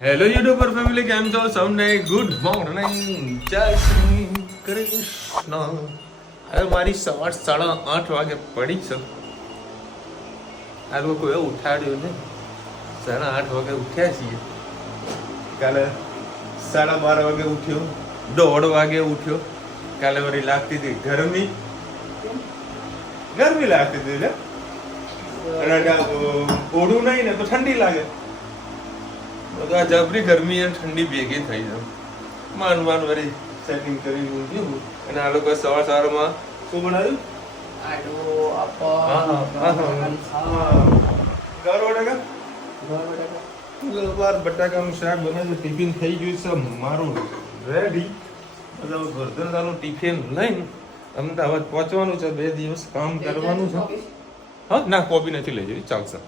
Hello YouTuber family, કેમ છો? સૌને ગુડ મોર્નિંગ, જય શ્રી કૃષ્ણ. હવે મારી સવાર 8:30 વાગે પડી છે. આ લોકો એવું ઉઠાડ્યું ને 8:30 વાગે ઉઠ્યા છીએ. કાલે 12:30 વાગે ઉઠ્યો, 1:30 વાગે ઉઠ્યો. કાલે વળી લાગતી હતી ગરમી લાગતી હતી એટલે ઓઢું નહીં ને તો ઠંડી લાગે. આ જબરી ગરમી અને ઠંડી ભેગી થઈ જાય. માન વળી સેટિંગ કરી મૂક્યું. અને આ લોકો સવારમાં શું બનાવ્યું? બટાકાનું શાક બનાવ્યું. ટિફિન થઈ ગયું છે મારું રેડી. ગરદનનું ટિફિન લઈને અમદાવાદ પહોંચવાનું છે. 2 દિવસ કામ કરવાનું છે. હા, ના કોબી નથી લઈ જવી, ચાલશે.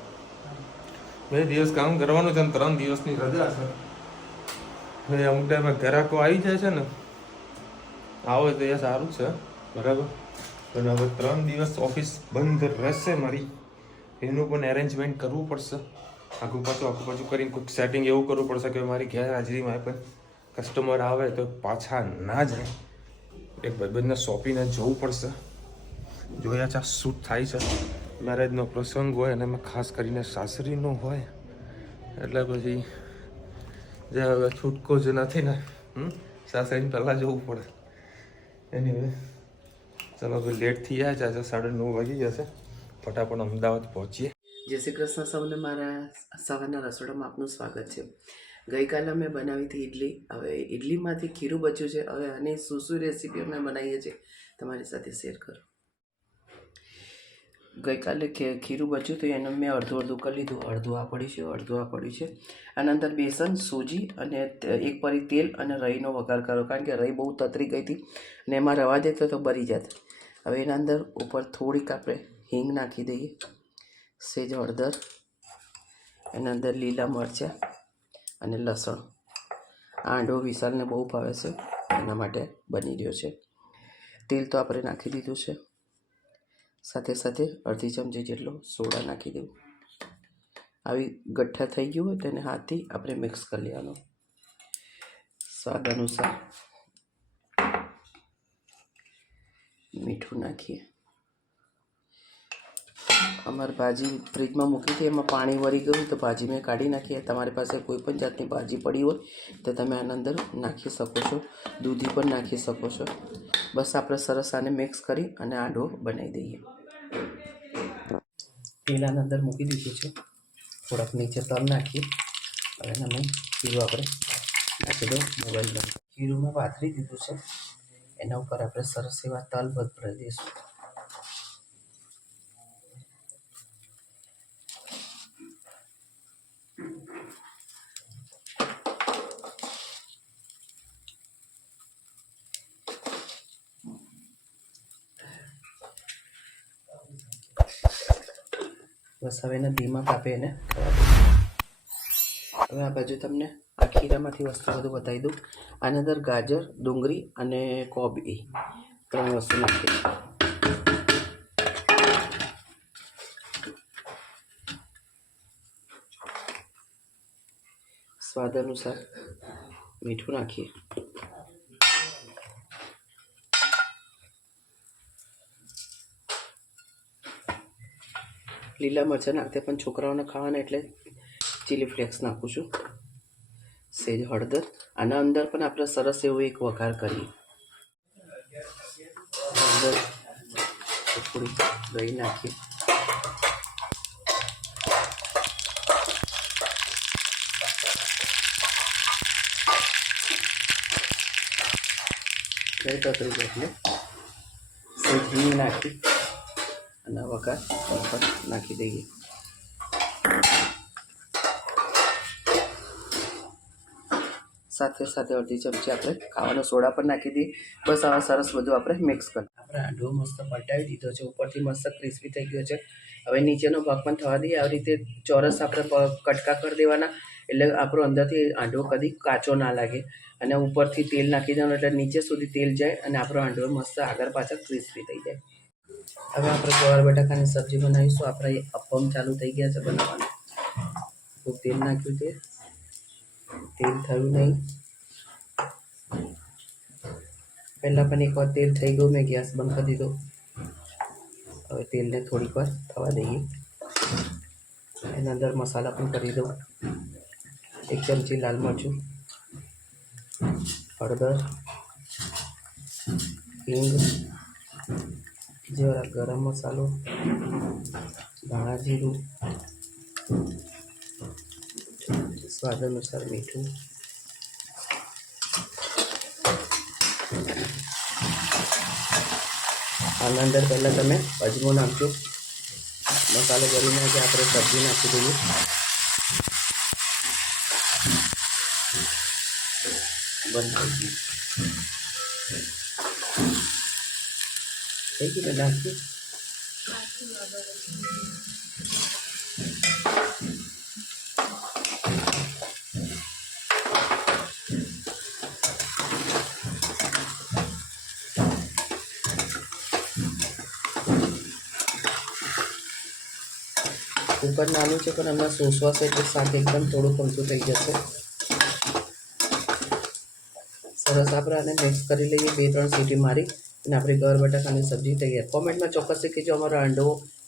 2 દિવસ કામ કરવાનું છે અને 3 દિવસની રજા છે. હવે અમુક ટાઈમે ગ્રાહકો આવી જાય છે ને, આવો તો એ સારું છે, બરાબર. પણ હવે 3 દિવસ ઓફિસ બંધ રહેશે મારી. એનું પણ એરેન્જમેન્ટ કરવું પડશે. આખું પાછું કરીને કોઈક સેટિંગ એવું કરવું પડશે કે મારી ગેરહાજરીમાં પણ કસ્ટમર આવે તો પાછા ના જાય. એક ભાઈબંધને સોંપીને જવું પડશે. જોયા છે શૂટ થાય છે. મેરેજનો પ્રસંગ હોય અને એમાં ખાસ કરીને સાસરીનો હોય એટલે પછી જે હવે છૂટકો જ નથી ને, સાસરીને પહેલાં જવું પડે. એની હવે ચાલો ભાઈ, લેટ થઈ જાય છે. આજે 9:30 વાગી જશે. ફટાફટ અમદાવાદ પહોંચીએ. જય શ્રી કૃષ્ણ સૌને. મારા સવારના રસોડામાં આપનું સ્વાગત છે. ગઈકાલે અમે બનાવી હતી ઇડલી. હવે ઇડલીમાંથી ખીરું બચ્યું છે. હવે આની શું રેસીપી અમે બનાવીએ છીએ તમારી સાથે શેર કરું. ગઈકાલે ખીરું બચ્યું તો એનું મેં અડધું કરી લીધું. અડધું આ પડ્યું છે. આના અંદર બેસન, સૂજી અને 1 પરી તેલ અને રઈનો વઘાર કરો, કારણ કે રઈ બહુ તતરી ગઈ હતી અને એમાં રવા દેતો તો બરી જાત. હવે એના અંદર ઉપર થોડીક આપણે હિંગ નાખી દઈએ, સેજ હળદર, એના અંદર લીલા મરચાં અને લસણ. આંડો વિશાલને બહુ ભાવે છે, એના માટે બની રહ્યો છે. તેલ તો આપણે નાખી દીધું છે. સાથે સાથે અડધી ચમચી જેટલો સોડા નાખી દઉં. આવી ગઠ્ઠા થઈ ગયું હોય તેને હાથથી આપણે મિક્સ કરી લેવાનું. સ્વાદ અનુસાર મીઠું નાખીએ. અમારી ભાજી ફ્રીજમાં મૂકી હતી, એમાં પાણી વળી ગયું તો ભાજી મેં કાઢી નાખી. તમારી પાસે કોઈ પણ જાતની ભાજી પડી હોય તો તમે આના અંદર નાખી શકો છો. દૂધી પણ નાખી શકો છો. બસ આપણે સરસ આને મિક્સ કરી અને આંડો બનાવી દઈએ. તેલ આના અંદર મૂકી દીધું છે. થોડાક નીચે તલ નાખીએ. હવે એનામાં ખીરું આપણે નાખી દઉં. મોબાઈલ બંધ. ખીરું મેં પાથરી દીધું છે. એના ઉપર આપણે સરસ એવા તલ ભરી દઈશું. બસ હવે એને ધીમા તાપે એને. હવે આ બાજુ તમને આ ખીરામાંથી વસ્તુ બધું બતાવી દઉં. આની અંદર ગાજર, ડુંગળી અને કોબી 3 વસ્તુ નાખી. સ્વાદ અનુસાર મીઠું નાખીએ. લીલા મરચાં નાખते પણ છોકરાઓને ખાવાના એટલે ચીલી ફ્લેક્સ નાખું છું. સેજ હળદર. આના અંદર પણ આપણે સરસ એવો એક વઘાર કરીએ. અંદર થોડી દહીં નાખીએ. દહીં તતરી જાય એટલે સેજ ઘી નાખી અને વઘાર ઉપર નાખી દઈએ. સાથે સાથે અડધી ચમચી આપણે ખાવાનો સોડા પણ નાખી દઈએ. બસ આવા સરસ બધું આપણે મિક્સ કરીએ. આપણે આંડો મસ્ત પલટાવી દીધો છે. ઉપરથી મસ્ત ક્રિસ્પી થઈ ગયો છે. હવે નીચેનો ભાગ પણ થવા દઈએ. આવી રીતે ચોરસ આપણે કટકા કરી દેવાના, એટલે આપણો અંદરથી આંડો કદી કાચો ના લાગે. અને ઉપરથી તેલ નાખી દેવાનું એટલે નીચે સુધી તેલ જાય અને આપણો આંડો મસ્ત આગળ પાછળ ક્રિસ્પી થઈ જાય. હવે આપણે ગવાર બટાકાની સબ્જી બનાવીશું. આપણે અપમ ચાલુ થઈ ગયા છે બનાવવાનું. તો તેલ નાખ્યું છે. તેલ થયું નહીં. પહેલાં પણ એકવાર તેલ થઈ ગયું, મેં ગેસ બંધ કરી દીધો. હવે તેલને થોડીક વાર થવા દઈએ. એના અંદર મસાલા પણ કરી દઉં. 1 ચમચી લાલ મરચું, હળદર, હિંગ, જરા ગરમ મસાલો, ધાણા જીરું, સ્વાદ અનુસાર મીઠું. આના અંદર પહેલાં તમે અજમો નાખજો. મસાલો કરીને આજે આપણે સબ્જી નાખી દઈએ. બંધ થઈ ગયું નાખી. કુકર નાનું છે પણ હમણાં સોસવાશે એટલે શાક એકદમ થોડું ખમતું થઈ જશે. સરસ આપણે આને મિક્સ કરી લઈએ. 2-3 સીટી મારી અને આપણી ગવાર બટાકાની સબ્જી તૈયાર. કોમેન્ટમાં ચોક્કસ કહેજો અમારો અંડો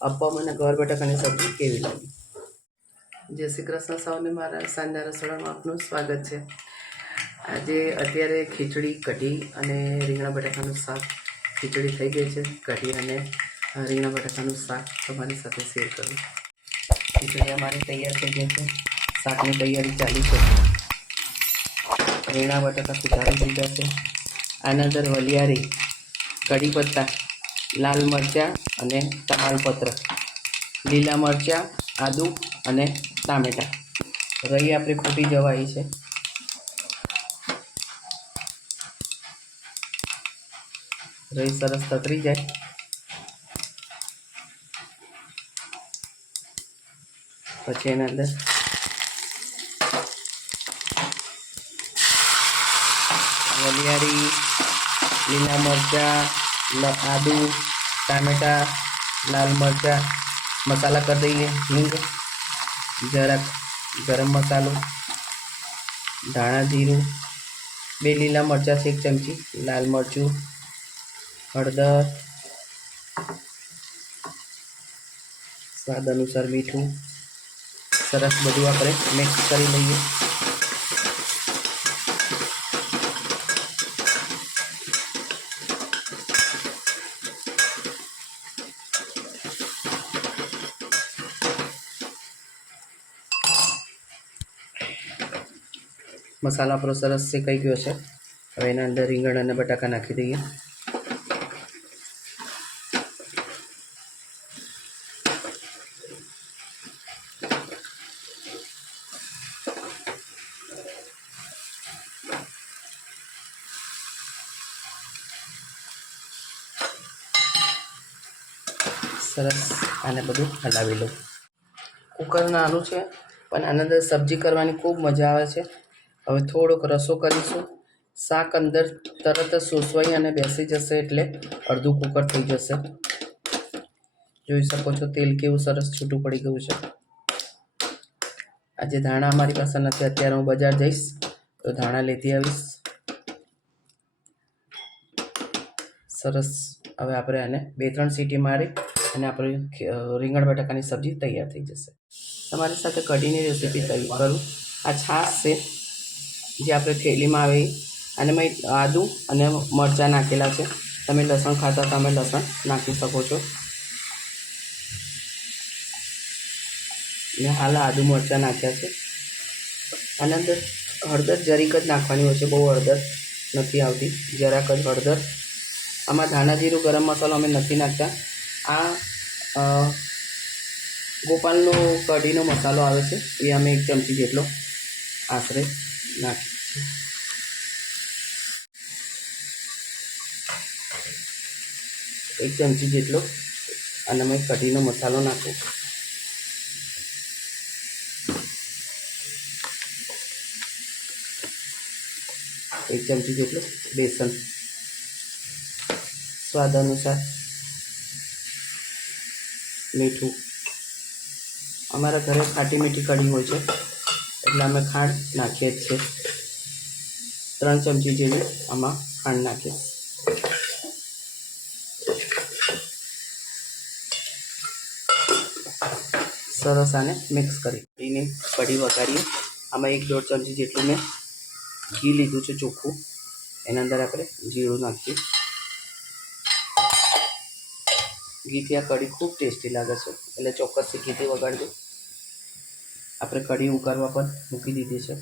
અપમ અને ગવાર બટાકાની સબ્જી કેવી લાગી. જય શ્રી કૃષ્ણ સૌને. મારા સાંજના રસોડામાં આપનું સ્વાગત છે. આજે અત્યારે ખીચડી, કઢી અને રીંગણા બટાકાનું શાક. ખીચડી થઈ ગઈ છે, કઢી અને રીંગણા બટાકાનું શાક તમારી સાથે શેર કરું. ખીચડી અમારી તૈયાર થઈ ગઈ છે, શાકની તૈયારી ચાલી છે. રીંગણા બટાકા સુધારી દીધા છે. આના અંદર વલિયારી, કઢી પત્તા, લાલ મરચાં અને તમાલપત્ર, લીલા મરચાં, આદુ અને ટામેટાં. રહી આપણે ફૂટી જવાય છે. રહી સરસ તતરી જાય પછી એના અંદર વલિયારી, લીલા મરચાં, આદુ, ટામેટાં, લાલ મરચાં, મસાલા કરી દઈએ. હિંગ, જરાક ગરમ મસાલો, ધાણા જીરું, 2 લીલા મરચાં છે, 1 ચમચી લાલ મરચું, હળદર, સ્વાદ અનુસાર મીઠું. સરસ બધું આપણે મિક્સ કરી લઈએ. મસાલા આપણો સરસ શેકાઈ ગયો છે. હવે એના અંદર રીંગણ અને બટાકા નાખી દઈએ. સરસ આને બધું હલાવી લઉં. કુકર નાનું છે પણ આના અંદર સબ્જી કરવાની ખૂબ મજા આવે છે. હવે થોડોક રસો કરીશું. શાક અંદર તરત જ સોસવાઈ અને બેસી જશે એટલે અડધું કુકર થઈ જશે. જોઈ શકો છો તેલ કેવું સરસ છૂટું પડી ગયું છે. આજે ધાણા અમારી પાસે નથી, અત્યારે હું બજાર જઈશ તો ધાણા લેતી આવીશ. સરસ. હવે આપણે આને 2-3 સીટી મારી અને આપણી રીંગણ બટાકાની સબ્જી તૈયાર થઈ જશે. તમારી સાથે કઢીની રેસીપી કરું. આ છાશ છે જે આપણે થેલીમાં આવે અને મેં આદું અને મરચાં નાખેલા છે. તમે લસણ ખાતા તમે લસણ નાખી શકો છો. મેં હાલ આદુ મરચાં નાખ્યા છે. આના અંદર હળદર જરીક જ નાખવાની હોય છે, બહુ હળદર નથી આવતી, જરાક જ હળદર. આમાં ધાણા જીરું, ગરમ મસાલો અમે નથી નાખતા. આ ગોપાલનો કઢીનો મસાલો આવે છે, એ અમે 1 ચમચી જેટલો આશરે નાખીએ. 1 ચમચી જેટલો અને અમે કઢીનો મસાલો નાખું. એક ચમચી જેટલું બેસન, સ્વાદ અનુસાર મીઠું. અમારા ઘરે ખાટી મીઠી કઢી હોય છે એટલે અમે ખાંડ નાખીએ જ છીએ. 3 ચમચી જેવી આમાં ખાંડ નાખીશ. સરસ આને મિક્સ કરીને કઢી વઘારીએ. આમાં 1-1.5 ચમચી જેટલું મેં ઘી લીધું છે ચોખ્ખું. એના અંદર આપણે જીરું નાખીએ. ઘીથી આ કઢી ખૂબ ટેસ્ટી લાગે છે, એટલે ચોક્કસથી ઘીથી વઘાડજો. આપણે કઢી ઉકાળવા પર મૂકી દીધી છે.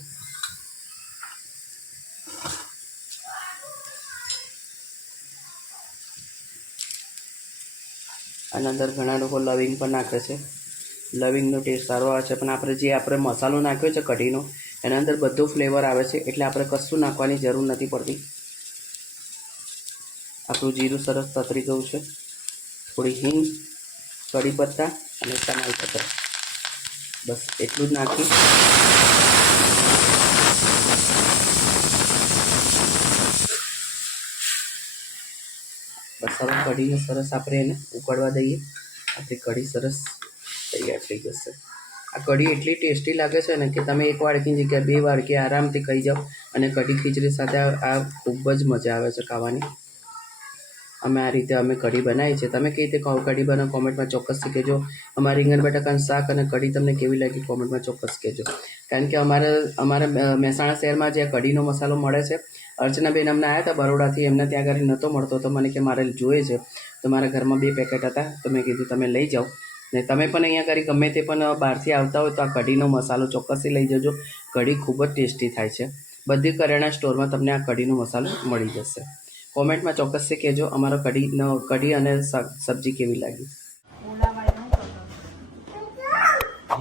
આના અંદર ઘણા લોકો લવિંગ પણ નાખે છે. લવિંગનો ટેસ્ટ સારો આવે છે, પણ આપણે મસાલો નાખ્યો છે કઢીનો, એના અંદર બધો ફ્લેવર આવે છે, એટલે આપણે કશું નાખવાની જરૂર નથી પડતી. આપણું જીરું સરસ તતરી ગયું છે. થોડી હિંગ, કઢી પત્તા અને તમાલપત્ર, બસ એટલું જ નાખી બસ હવે કઢીને સરસ આપણે એને ઉકળવા દઈએ. આપણી કઢી સરસ તૈયાર થઈ જશે. આ કઢી એટલી ટેસ્ટી લાગે છે ને કે તમે 1 વાડકીની જગ્યાએ 2 વાડકી આરામથી ખાઈ જાઓ. અને કઢી ખીચડી સાથે આ ખૂબ જ મજા આવે છે ખાવાની. આ રીતે અમે કઢી બનાવી છે. તમે કઈ રીતે કઢી બનાવો કોમેન્ટમાં ચોક્કસથી કહેજો. અમારી રીંગણ બટાકાનું શાક અને કઢી તમને કેવી લાગી કોમેન્ટમાં ચોક્કસ કહેજો. કારણ કે અમારા મહેસાણા શહેરમાં જે કઢીનો મસાલો મળે છે, અર્ચનાબેન અમને આવ્યા હતા બરોડાથી, એમને ત્યાં આગળ નહોતો મળતો, તો મને કે મારે જોઈએ છે. તો મારા ઘરમાં 2 પેકેટ હતા, તો મેં કીધું તમે લઈ જાઓ. ને તમે પણ અહીંયા આગળ ગમે તે પણ બહારથી આવતા હોય તો આ કઢીનો મસાલો ચોક્કસથી લઈ જજો. કઢી ખૂબ જ ટેસ્ટી થાય છે. બધી કરિયાણા સ્ટોરમાં તમને આ કઢીનો મસાલો મળી જશે. કોમેન્ટમાં ચોક્કસથી કહેજો અમારો કઢી અને સબ્જી કેવી લાગી.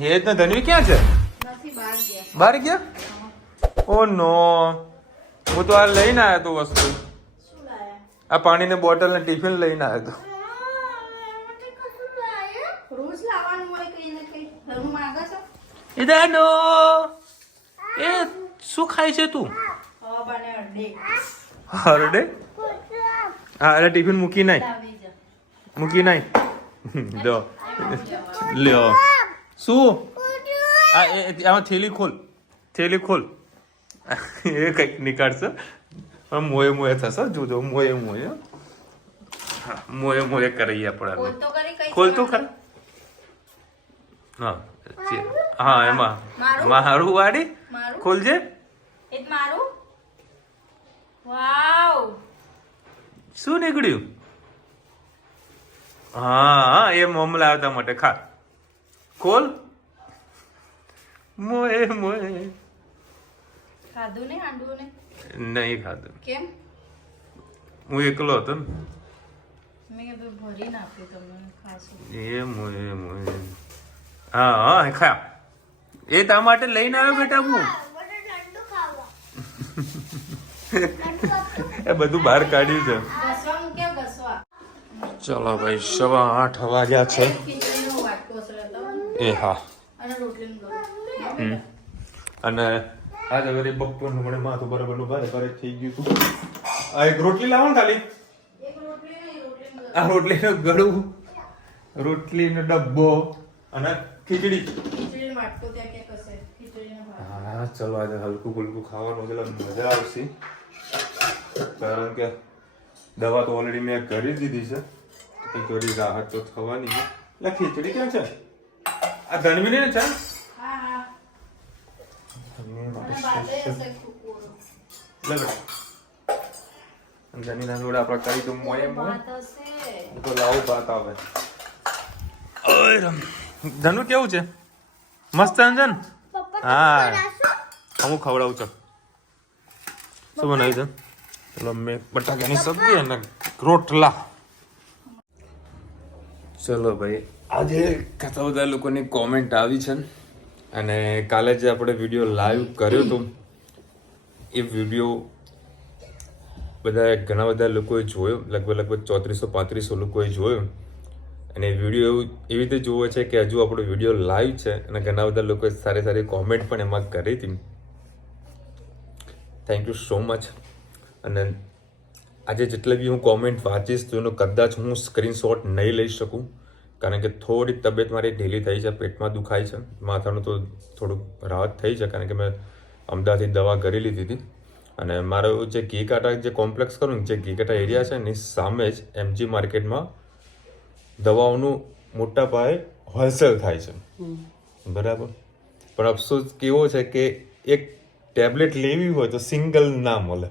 હે તો ધનવી ક્યાં છે? બહાર ગયા? ઓ નો, હું તો આ લઈને આવ્યો તો વસ્તુ. આ પાણીની બોટલ ને ટિફિન લઈને આવ્યો તો. ઇદાનો એ શું ખાય છે તું? હરડે? હા, એટલે ટિફિન મૂકી નાય લ્યો લ્યો. શું? આમાં થેલી ખોલ. એ કંઈક નીકાળશે. મોએ થશે. જોજો મોએ. હા, મોએ કરીએ આપણે. ખોલ તો ખરા. હા એમાં મારું વાડી ખોલજે. શું નીકળ્યું? હા એ મમલા આવતા માટે ખા. ખોલ. મોએ ખાધું ને આંડું ને? નહીં ખાધું. કેમ? હું એકલો હતો ને. મેં કીધું ભરીને આપ્યું તમને ખાશું. એ મોએ હા ખા. એ તા માટે લઈને આવ્યો બેટા હું. એ બધું બહાર કાઢ્યું છે. ઘસવા મૂક્યા ઘસવા. ચલો ભાઈ 8:15 વાગ્યા છે. ખીચડીનો વાટકો છે એ હા. અને રોટલીનું લોટ. અને આજે વળી બપોરનું મને માથું બરાબરનું ભારે થઈ ગયું હતું. આ એક રોટલી લાવો ને ખાલી. એક રોટલી નહીં, રોટલીનું આ રોટલીનું ગળું, રોટલીનો ડબ્બો અને ખીચડીનો વાટકો ત્યાં ક્યાંક હશે. ખીચડીનો વાટકો. હા ચલો આજે હલકું ફુલકું ખાવાનું એટલે મજા આવશે. કારણ કે દવા તો ઓલરેડી મેં કરી દીધી છે, થોડી રાહત તો થવાની છે. એટલે ખીચડી ક્યાં છે? આ ધનવીની ને છે? હા. અને બાલે હશે કુકુરો. લે બેટા. ધનવીના જોડે આપણે કરી દઉં મોય ભાત હશે. તો લાવું ભાત આવે. ધનુ કેવું છે? મસ્ત અંજન? હા હું ખવડાવું છું. શું બનાવ્યું છે? ચલો મેં બટાકાની સબ્જી અને રોટલા. ચલો ભાઈ, આજે ખાસા બધા લોકોની કોમેન્ટ આવી છે અને કાલે જે આપણે વિડીયો લાઈવ કર્યો હતો એ વિડીયો ઘણા બધા લોકોએ જોયો. લગભગ 3435 લોકોએ જોયો. અને વિડીયો એવી રીતે જોવે છે કે હજુ આપણો વિડીયો લાઈવ છે અને ઘણા બધા લોકોએ સારી કોમેન્ટ પણ એમાં કરી હતી. Thank you so much. અને આજે જેટલી બી હું કોમેન્ટ વાંચીશ તો એનો કદાચ હું સ્ક્રીનશોટ નહીં લઈ શકું, કારણ કે થોડી તબિયત મારી ઢીલી થઈ છે, પેટમાં દુખાય છે, માથાનું તો થોડુંક રાહત થઈ છે કારણ કે મેં અમદાવાદથી દવા કરી લીધી હતી. અને મારો જે ઘી કાંટા જે કોમ્પ્લેક્સ કરું જે ઘી કાંટા એરિયા છે ને સામે જ MG માર્કેટમાં દવાઓનું મોટા પાયે હોલસેલ થાય છે, બરાબર. પણ અફસોસ કેવો છે કે એક ટેબ્લેટ લેવી હોય તો સિંગલ ના મળે,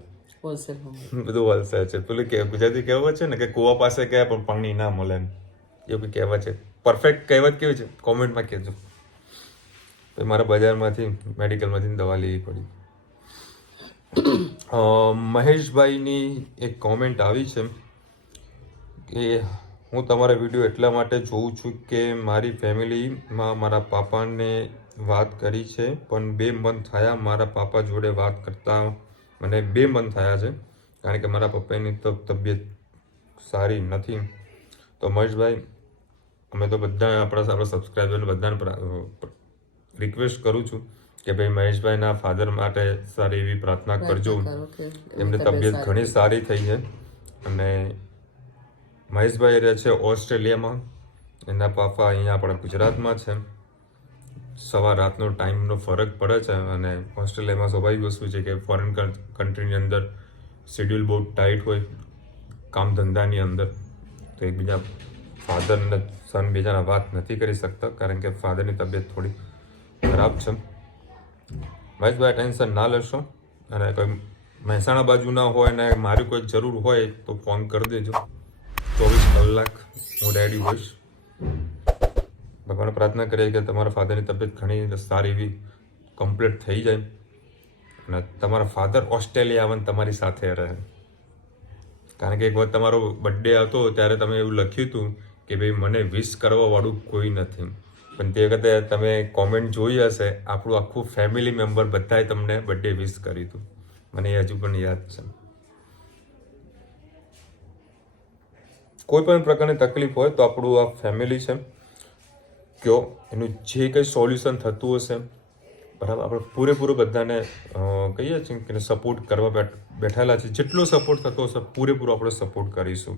બધું હોલસેલ છે. પેલું કે ગુજરાતી કહેવત છે ને કે કૂવા પાસે ગયા પણ પાણી ના મળે, એવું કહેવત છે. પરફેક્ટ કહેવત કેવી છે કોમેન્ટમાં કહેજો. તો મારા બજારમાંથી મેડિકલમાંથી દવા લેવી પડી. મહેશભાઈની એક કોમેન્ટ આવી છે કે હું તમારા વિડીયો એટલા માટે જોઉં છું કે મારી ફેમિલીમાં મારા પાપાને વાત કરી છે પણ 2 મંથ થયા મારા પાપા જોડે વાત કરતા મને 2 મંથ થયા છે કારણ કે મારા પપ્પાની તબિયત સારી નથી. તો મહેશભાઈ, અમે તો બધા આપણા સબસ્ક્રાઈબરને બધાને રિક્વેસ્ટ કરું છું કે ભાઈ મહેશભાઈના ફાધર માટે સારી એવી પ્રાર્થના કરજો. એમની તબિયત ઘણી સારી થઈ છે અને મહેશભાઈ રહે છે ઓસ્ટ્રેલિયામાં, એના પાપા અહીંયા આપણા ગુજરાતમાં છે. સવાર રાતનો ટાઈમનો ફરક પડે છે અને ઓસ્ટ્રેલિયામાં સ્વાભાવિક વસ્તુ છે કે ફોરેન કન્ટ્રીની અંદર શેડ્યુલ બહુ ટાઈટ હોય કામ ધંધાની અંદર, તો એકબીજા ફાધર અને સન બીજાના વાત નથી કરી શકતા કારણ કે ફાધરની તબિયત થોડી ખરાબ છે. મહેશભાઈ ટેન્શન ના લેશો અને કોઈ મહેસાણા બાજુ ના હોય ને મારી કોઈ જરૂર હોય તો ફોન કરી દેજો. 24 કલાક હું રેડી હોઈશ. ભગવાન પ્રાર્થના કરીએ કે તમારા ફાધરની તબિયત ઘણી સારી એવી કમ્પ્લીટ થઈ જાય અને તમારા ફાધર ઓસ્ટ્રેલિયા આવે તમારી સાથે રહે. કારણ કે એક વખત તમારો બર્થડે હતો ત્યારે તમે એવું લખ્યું હતું કે ભાઈ મને વિશ કરવા વાળું કોઈ નથી, પણ તે વખતે તમે કોમેન્ટ જોઈ હશે, આપણું આખું ફેમિલી મેમ્બર બધાએ તમને બર્થડે વિશ કર્યું હતું, મને એ હજુ પણ યાદ છે. કોઈ પણ પ્રકારની તકલીફ હોય તો આપણું આ ફેમિલી છે કયો એનું જે કંઈ સોલ્યુશન થતું હશે, બરાબર, આપણે પૂરેપૂરો બધાને કહીએ છીએ કે સપોર્ટ કરવા બેઠેલા છે. જેટલો સપોર્ટ થતો હશે પૂરેપૂરો આપણે સપોર્ટ કરીશું.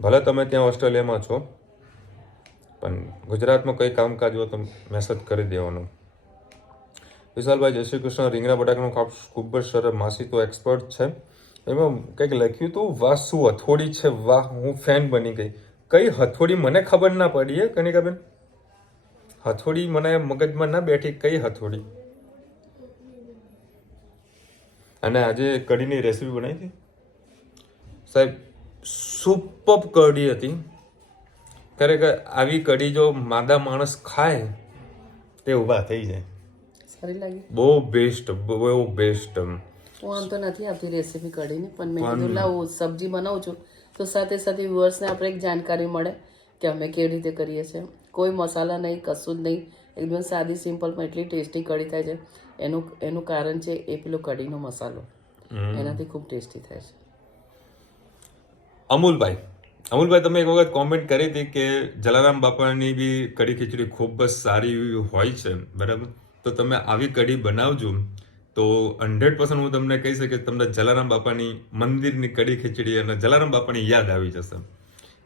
ભલે તમે ત્યાં ઓસ્ટ્રેલિયામાં છો પણ ગુજરાતમાં કંઈ કામકાજ હોય તો મેસેજ કરી દેવાનો. વિશાલભાઈ જય શ્રી કૃષ્ણ. રીંગણા બટાકાનો કાપ ખૂબ જ સરસ, માસી તો એક્સપર્ટ છે. એમાં કંઈક લખ્યું હતું, વાહ શું હથોડી છે, વાહ હું ફેન બની ગઈ. કઈ હથોડી મને ખબર ના પડી કનિકાબેન, હથોડી મને મગજમાં ના બેઠી, કઈ હથોડી. અને આજે કઢીની રેસીપી બનાવી હતી સાહેબ, સુપર કઢી હતી. ખરેખર આવી કઢી જો માદા માણસ ખાય તે ઊભા થઈ જાય. સારી લાગી, બહુ બેસ્ટ, બહુ બેસ્ટ. હું આમ તો નથી આપતી રેસીપી કઢીની, પણ મેં કીધું લાવું સબ્જી બનાવું છું તો સાથે સાથે વ્યુઅર્સને આપણે એક જાણકારી મળે કે અમે કેવી રીતે કરીએ છીએ. કોઈ મસાલા નહીં, કશું જ નહીં, એકદમ સાદી સિમ્પલ પણ એટલી ટેસ્ટી કઢી થાય છે. એનું કારણ છે એ પેલો કઢીનો મસાલો, એનાથી ખૂબ ટેસ્ટી થાય છે. અમુલભાઈ તમે એક વખત કોમેન્ટ કરી હતી કે જલારામ બાપાની બી કઢી ખીચડી ખૂબ જ સારી હોય છે, બરાબર. તો તમે આવી કઢી બનાવજો તો 100% હું તમને કહી શકીશ તમને જલારામ બાપાની મંદિરની કઢી ખીચડી અને જલારામ બાપાની યાદ આવી જશે.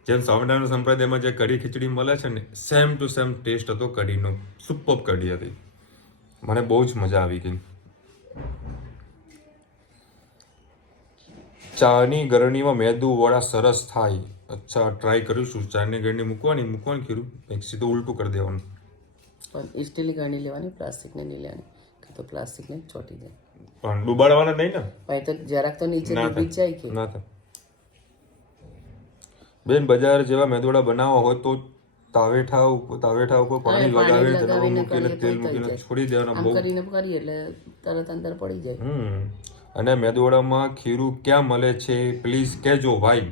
જેમ સ્વામિનારાયણ સંપ્રદાયમાં જે કઢી ખીચડી મળે છે ને, સેમ ટુ સેમ ટેસ્ટ હતો કઢીનો. સુપર કઢી હતી, મને બહુ જ મજા આવી ગઈ. ચાની ગરણીમાં મેદુ વડા સરસ થાય. અચ્છા, ટ્રાય કરીશું. ચાની ગરણી મૂકવાની ખીરું એક સીધું ઉલટું કરી દેવાનું. પણ સ્ટીલની ગરણી લેવાની, પ્લાસ્ટિકની નહીં લેવાની, કે તો પ્લાસ્ટિકને ચોટી જાય. પણ ડુબાડવાના નહીં ને, પણ તો જરાક તો નીચે ડૂબી જ જાય કે ના થાય. બેન, બજાર જેવા મેદુવડા બનાવવા હોય તો તાવેઠા ઉપર પાણી લગાવીને તેલ મૂકીને છોડી દેવાના. આમ કરીને કરીએ એટલે તરત અંદર પડી જાય. અને મેદુવડામાં ખીરું ક્યાં મળે છે પ્લીઝ કહેજો ભાઈ.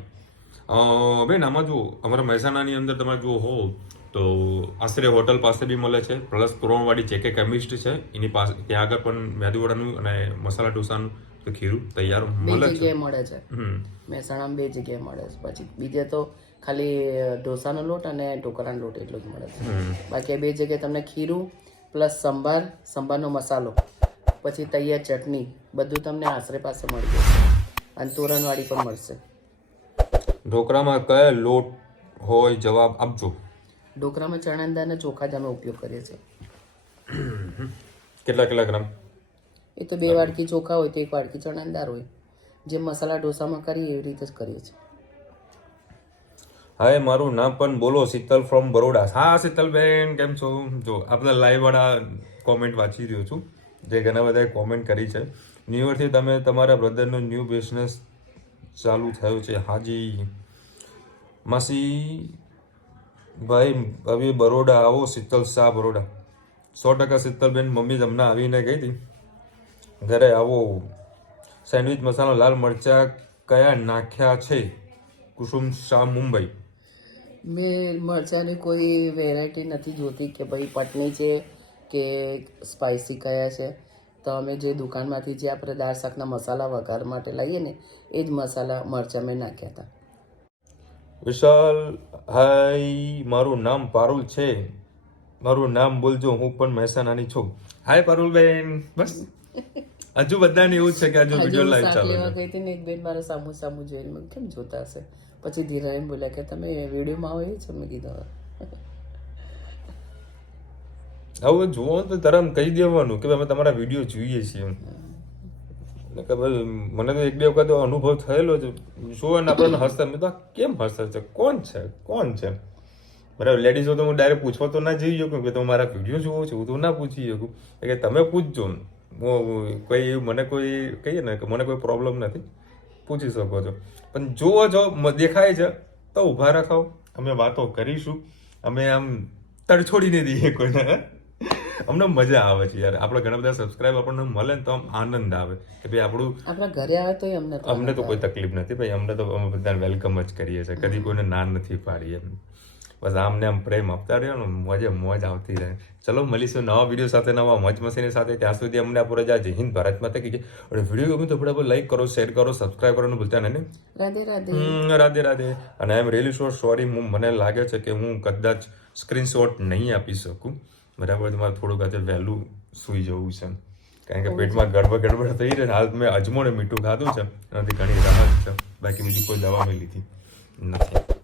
બેન આમાં જો અમારા મહેસાણાની અંદર તમે જો હો તો આશરે હોટલ પાસે બી મળે છે, પ્લસ તોરણવાડી JK કેમિસ્ટ છે એની પાસે, ત્યાં આગળ પણ મેદુવડાનું અને મસાલા ઢોસાનું તો ખીરું તૈયાર મળે છે. 2 જગ્યાએ મળે છે મહેસાણામાં, 2 જગ્યાએ મળે છે. પછી બીજે તો ખાલી ઢોસાનો લોટ અને ઢોકળાનો લોટ એટલો જ મળે છે. બાકી 2 જગ્યાએ તમને ખીરું પ્લસ સંભારનો મસાલો, પછી તૈયાર ચટણી, બધું તમને આશરે પાસે મળી જશે. અને તોરણવાળી પણ મળશે. ઢોકળામાં કયા લોટ હોય જવાબ આપજો. ઢોકળામાં ચણાની દાળના ચોખા જ અમે ઉપયોગ કરીએ છીએ. કેટલા ગ્રામ? એ તો 2 વાડકી ચોખા હોય તો 1 વાડકી ચણાની દાળ હોય, જેમ મસાલા ઢોસામાં કરીએ એવી રીતે જ કરીએ છીએ. હાય, મારું નામ પણ બોલો. શીતલ ફ્રોમ બરોડા. હા શીતલબેન, કેમ છો? જો આપણે લાઈવ વાળા કોમેન્ટ વાંચી રહ્યો છું, જે ઘણા બધાએ કોમેન્ટ કરી છે. ન્યૂ યરથી તમે તમારા બ્રધરનો ન્યૂ બિઝનેસ ચાલુ થયો છે. હાજી માસી ભાઈ, હવે બરોડા આવો. શીતલ શાહ બરોડા. 100% શીતલબેન, મમ્મી તમને આવીને ગઈ હતી, ઘરે આવો. સેન્ડવિચ મસાલો લાલ મરચા કયા નાખ્યા છે? કુસુમ શાહ મુંબઈ. મેં મરચાંની કોઈ વેરાયટી નથી જોતી કે ભાઈ પટની છે કે સ્પાઇસી કયા છે. તો અમે જે દુકાનમાંથી જે આપણે દાળ શાકના મસાલા વઘાર માટે લઈએ ને એ જ મસાલા મરચાં મેં નાખ્યા હતા. વિશાલ, હાય, મારું નામ પારુલ છે. મારું નામ બોલજો, હું પણ મહેસાણાની છું. હાય પારુલબેન. બસ હજુ બધાને એવું છે કે હજુ વિડિયો લાઈવ ચાલે લેવા ગઈ હતી ને એક બેન મારા સામું જોઈને મેં કેમ જોતા હશે, પછી ધીરે બોલ્યા કે તમે વિડીયોમાં આવો એ છે. મેં કીધું હવે જુઓ તો તરત કહી દેવાનું કે અમે તમારા વિડીયો જોઈએ છીએ. કે ભાઈ મને તો 1-2 વખત અનુભવ થયેલો છે. શું ને આપણને હસતા, મેં તો કેમ હસે છે, કોણ છે બરાબર. લેડીઝો તો હું ડાયરેક્ટ પૂછવા તો ના જઈ શકું કે તમે મારા વિડીયો જુઓ છો, હું તો ના પૂછી શકું કે તમે પૂછજો. કોઈ મને કોઈ કહીએ ને કે મને કોઈ પ્રોબ્લેમ નથી, પૂછી શકો છો. પણ જુઓ જો દેખાય છે તો ઊભા રખાવ, અમે વાતો કરીશું. અમે આમ તડછોડીને દઈએ કોઈને. અમને મજા આવે છે યાર. આપણે ઘણા બધા સબસ્ક્રાઇબ આપણને મળે ને તો આમ આનંદ આવે કે ભાઈ આપણા ઘરે આવે તો અમને તો કોઈ તકલીફ નથી ભાઈ. અમને તો અમે બધા વેલકમ જ કરીએ છીએ, કદી કોઈને ના નથી પાડી એમ. બસ આમને આમ પ્રેમ આપતા રહ્યો ને મોજ આવતી રહે. ચલો મળીશું નવા વિડીયો સાથે, નવા મોજ મસ્તીની સાથે. ત્યાં સુધી અમને આપો રજા. જય હિન્દ, ભારત માતા કી જય. અને વિડીયો ગમે તો આપણે લાઈક કરો, શેર કરો, સબસ્ક્રાઇબ કરવાનું ભૂલતા નહીં. રાધે રાધે. રાધે રાધે. અને આઈ એમ રિયલી સોરી, મને લાગે છે કે હું કદાચ સ્ક્રીનશોટ નહીં આપી શકું બરાબર. તમારે થોડુંક આજે વહેલું સૂઈ જવું છે કારણ કે પેટમાં ગડબડ થઈ રહે. હાલ મેં અજમો ને મીઠું ખાધું છે, એનાથી ઘણી રાહત છે. બાકી બીજી કોઈ દવા મેં લીધી નથી.